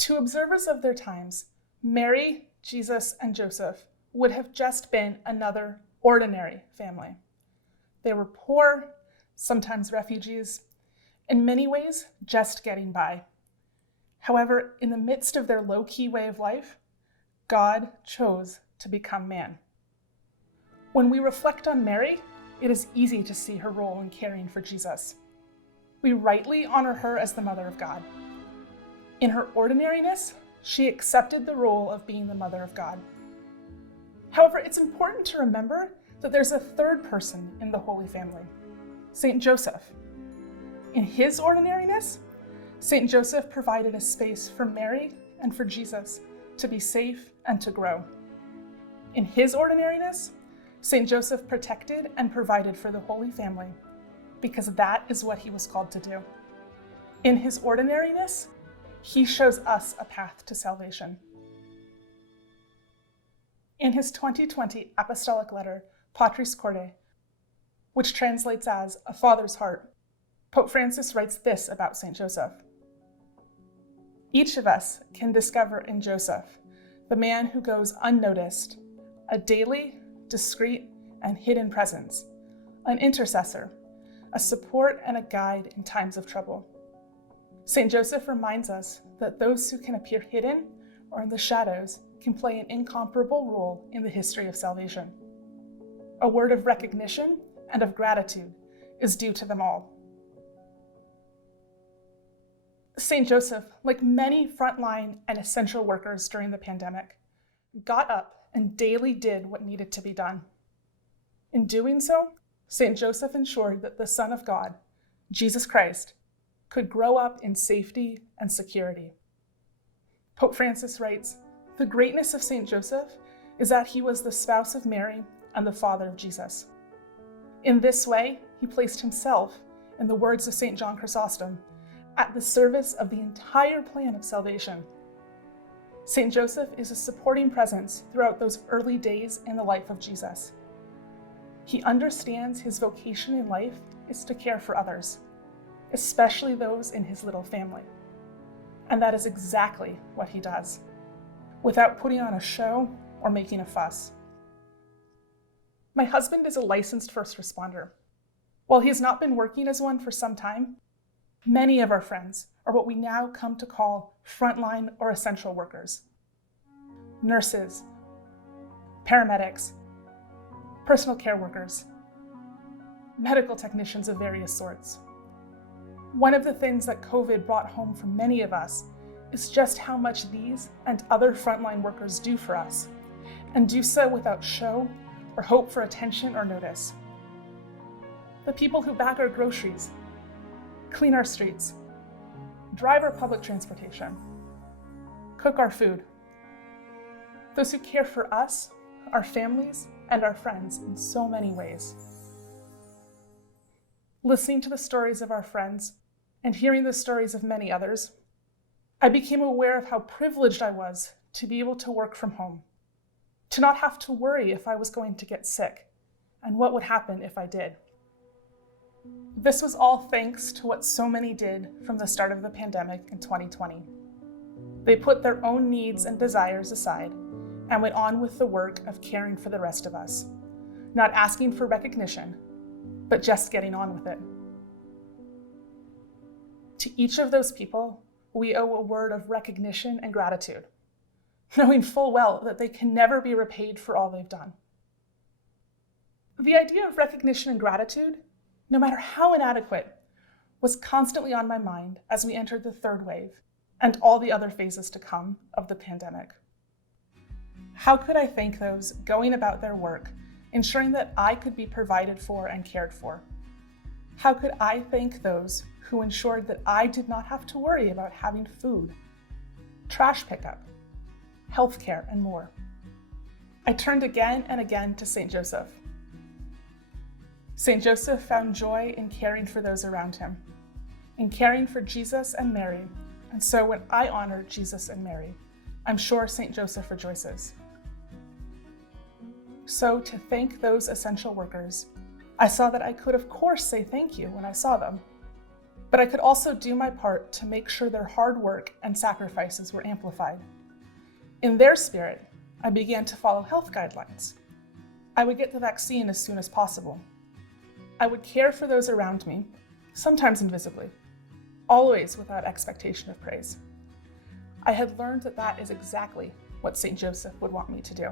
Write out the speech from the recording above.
To observers of their times, Mary, Jesus, and Joseph would have just been another ordinary family. They were poor, sometimes refugees, in many ways just getting by. However, in the midst of their low-key way of life, God chose to become man. When we reflect on Mary, it is easy to see her role in caring for Jesus. We rightly honor her as the Mother of God. In her ordinariness, she accepted the role of being the Mother of God. However, it's important to remember that there's a third person in the Holy Family, Saint Joseph. In his ordinariness, Saint Joseph provided a space for Mary and for Jesus to be safe and to grow. In his ordinariness, Saint Joseph protected and provided for the Holy Family, because that is what he was called to do. In his ordinariness, he shows us a path to salvation. In his 2020 apostolic letter, Patris Corde, which translates as a father's heart, Pope Francis writes this about Saint Joseph. Each of us can discover in Joseph the man who goes unnoticed, a daily, discreet, and hidden presence, an intercessor, a support and a guide in times of trouble. Saint Joseph reminds us that those who can appear hidden or in the shadows can play an incomparable role in the history of salvation. A word of recognition and of gratitude is due to them all. Saint Joseph, like many frontline and essential workers during the pandemic, got up and daily did what needed to be done. In doing so, Saint Joseph ensured that the Son of God, Jesus Christ, could grow up in safety and security. Pope Francis writes, "The greatness of Saint Joseph is that he was the spouse of Mary and the father of Jesus. In this way, he placed himself, in the words of Saint John Chrysostom, at the service of the entire plan of salvation. Saint Joseph is a supporting presence throughout those early days in the life of Jesus. He understands his vocation in life is to care for others, especially those in his little family. And that is exactly what he does, without putting on a show or making a fuss. My husband is a licensed first responder. While he has not been working as one for some time, many of our friends are what we now come to call frontline or essential workers. Nurses, paramedics, personal care workers, medical technicians of various sorts. One of the things that COVID brought home for many of us is just how much these and other frontline workers do for us, and do so without show or hope for attention or notice. The people who bag our groceries, clean our streets, drive our public transportation, cook our food. Those who care for us, our families, and our friends in so many ways. Listening to the stories of our friends and hearing the stories of many others, I became aware of how privileged I was to be able to work from home, to not have to worry if I was going to get sick and what would happen if I did. This was all thanks to what so many did from the start of the pandemic in 2020. They put their own needs and desires aside and went on with the work of caring for the rest of us, not asking for recognition, but just getting on with it. To each of those people, we owe a word of recognition and gratitude, knowing full well that they can never be repaid for all they've done. The idea of recognition and gratitude, no matter how inadequate, was constantly on my mind as we entered the third wave and all the other phases to come of the pandemic. How could I thank those going about their work, ensuring that I could be provided for and cared for? How could I thank those who ensured that I did not have to worry about having food, trash pickup, healthcare, and more? I turned again and again to Saint Joseph. Saint Joseph found joy in caring for those around him, in caring for Jesus and Mary, and so when I honor Jesus and Mary, I'm sure Saint Joseph rejoices. So to thank those essential workers, I saw that I could of course say thank you when I saw them. But I could also do my part to make sure their hard work and sacrifices were amplified. In their spirit, I began to follow health guidelines. I would get the vaccine as soon as possible. I would care for those around me, sometimes invisibly, always without expectation of praise. I had learned that that is exactly what St. Joseph would want me to do.